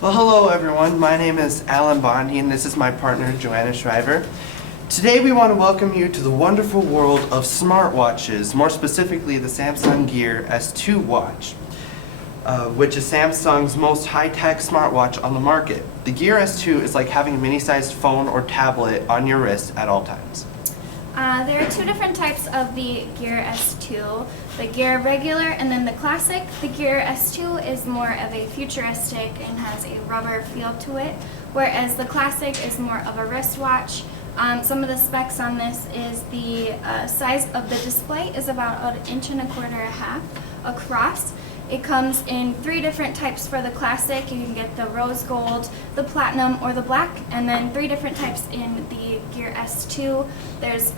Well, hello everyone. My name is Alan Bondi and this is my partner Joanna+Alan. Today we want to welcome you to the wonderful world of smartwatches, more specifically the Samsung Gear S2 watch, which is Samsung's most high-tech smartwatch on the market. The Gear S2 is like having a mini-sized phone or tablet on your wrist at all times. There are two different types of the Gear S2, the Gear Regular and then the Classic. The Gear S2 is more of a futuristic and has a rubber feel to it, whereas the Classic is more of a wristwatch. Some of the specs on this is the size of the display is about 1.25 inches across. It comes in 3 different types for the Classic. You can get the rose gold, the platinum, or the black, and then 3 different types in the Gear S2. There's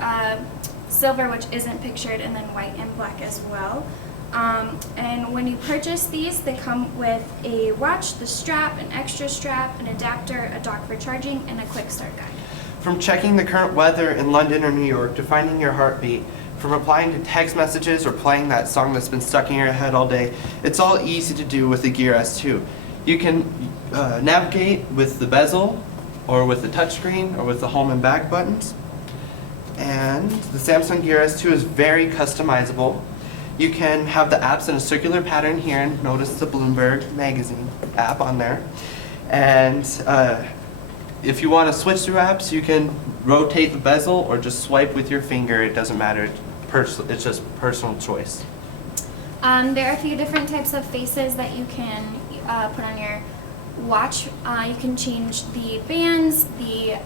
silver, which isn't pictured, and then white and black as well. And when you purchase these, they come with a watch, the strap, an extra strap, an adapter, a dock for charging, and a quick start guide. From checking the current weather in London or New York to finding your heartbeat, from replying to text messages or playing that song that's been stuck in your head all day, it's all easy to do with the Gear S2. You can navigate with the bezel, or with the touchscreen, or with the home and back buttons. And the Samsung Gear S2 is very customizable. You can have the apps in a circular pattern here, and notice the Bloomberg magazine app on there. And if you want to switch through apps, you can rotate the bezel or just swipe with your finger. It doesn't matter. It's just personal choice. There are a few different types of faces that you can put on your watch. You can change the bands, the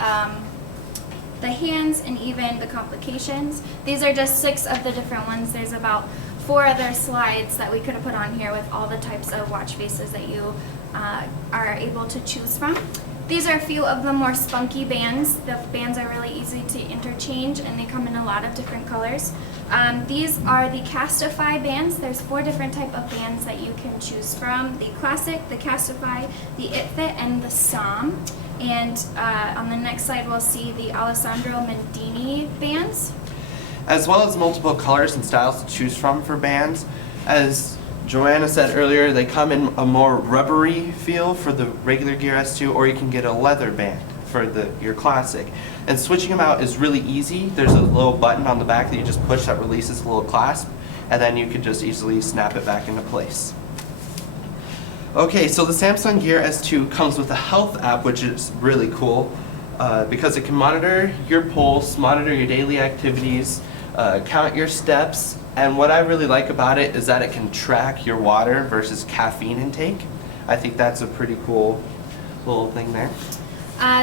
hands, and even the complications. These are just 6 of the different ones. There's about 4 other slides that we could have put on here with all the types of watch faces that you are able to choose from. These are a few of the more spunky bands. The bands are really easy to interchange and they come in a lot of different colors. These are the Castify bands. There's 4 different type of bands that you can choose from. The Classic, the Castify, the ItFit, and the Som. And on the next slide we'll see the Alessandro Mendini bands. As well as multiple colors and styles to choose from for bands. As Joanna said earlier, they come in a more rubbery feel for the regular Gear S2, or you can get a leather band for your Classic. And switching them out is really easy. There's a little button on the back that you just push that releases a little clasp, and then you can just easily snap it back into place. Okay, so the Samsung Gear S2 comes with a health app, which is really cool because it can monitor your pulse, monitor your daily activities, count your steps. And what I really like about it is that it can track your water versus caffeine intake. I think that's a pretty cool little thing there.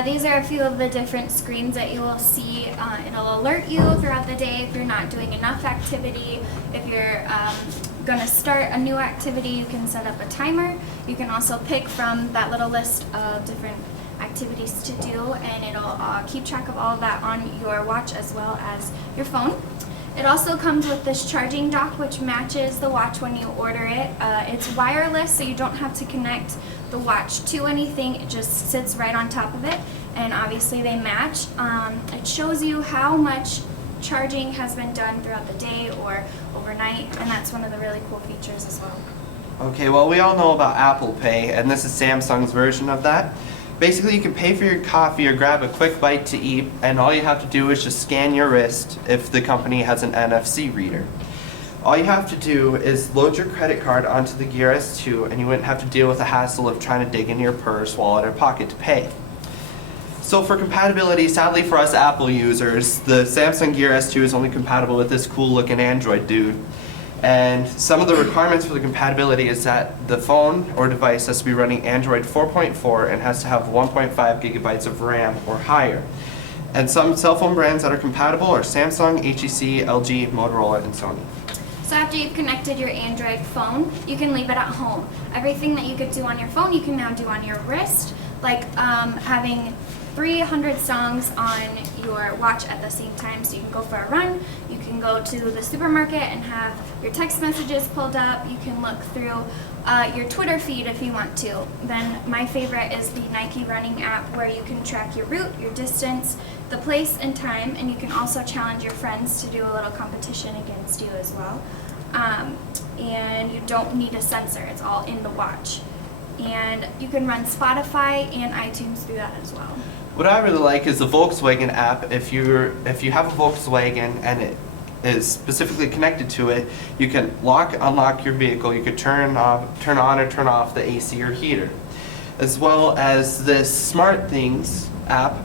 These are a few of the different screens that you will see. It'll alert you throughout the day if you're not doing enough activity. If you're going to start a new activity, you can set up a timer. You can also pick from that little list of different activities to do, and it'll keep track of all of that on your watch as well as your phone. It also comes with this charging dock, which matches the watch when you order it. It's wireless, so you don't have to connect the watch to anything. It just sits right on top of it, and obviously they match. It shows you how much charging has been done throughout the day or overnight, and that's one of the really cool features as well. Okay, well, we all know about Apple Pay, and this is Samsung's version of that. Basically, you can pay for your coffee or grab a quick bite to eat, and all you have to do is just scan your wrist if the company has an NFC reader. All you have to do is load your credit card onto the Gear S2, and you wouldn't have to deal with the hassle of trying to dig into your purse, wallet, or pocket to pay. So for compatibility, sadly for us Apple users, the Samsung Gear S2 is only compatible with this cool looking Android dude. And some of the requirements for the compatibility is that the phone or device has to be running Android 4.4 and has to have 1.5 gigabytes of RAM or higher. And some cell phone brands that are compatible are Samsung, HTC, LG, Motorola, and Sony. So after you've connected your Android phone, you can leave it at home. Everything that you could do on your phone, you can now do on your wrist, like having 300 songs on your watch at the same time. So you can go for a run, you can go to the supermarket and have your text messages pulled up, you can look through your Twitter feed if you want to. Then my favorite is the Nike running app, where you can track your route, your distance, the place and time, and you can also challenge your friends to do a little competition against you as well. And you don't need a sensor, it's all in the watch. and you can run Spotify and iTunes through that as well. What I really like is the Volkswagen app. If you have a Volkswagen and it is specifically connected to it, you can unlock your vehicle. You could turn on or turn off the AC or heater. As well as this Smart Things app.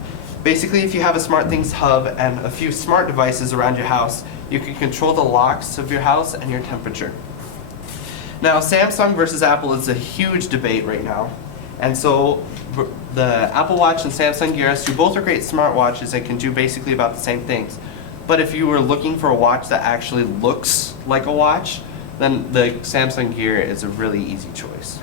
Basically, if you have a Smart Things hub and a few smart devices around your house, you can control the locks of your house and your temperature. Now, Samsung versus Apple is a huge debate right now. And so the Apple Watch and Samsung Gear S2 both are great smartwatches and can do basically about the same things. But if you were looking for a watch that actually looks like a watch, then the Samsung Gear is a really easy choice.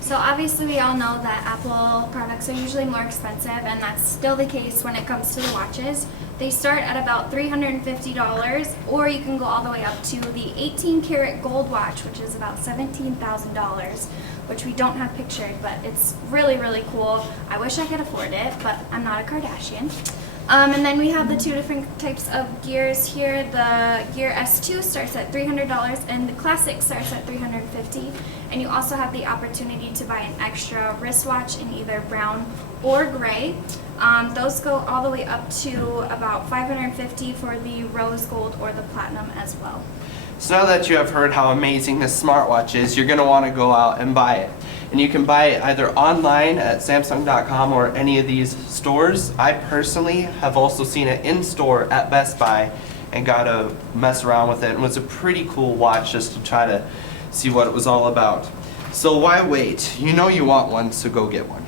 So obviously we all know that Apple products are usually more expensive, and that's still the case when it comes to the watches. They start at about $350, or you can go all the way up to the 18 karat gold watch, which is about $17,000, which we don't have pictured, but it's really, really cool. I wish I could afford it, but I'm not a Kardashian. And then we have the two different types of gears here. The Gear S2 starts at $300 and the Classic starts at $350. And you also have the opportunity to buy an extra wristwatch in either brown or gray. Those go all the way up to about $550 for the rose gold or the platinum as well. So now that you have heard how amazing this smartwatch is, you're going to want to go out and buy it. And you can buy it either online at Samsung.com or any of these stores. I personally have also seen it in store at Best Buy and got to mess around with it. And it was a pretty cool watch just to try to see what it was all about. So why wait? You know you want one, so go get one.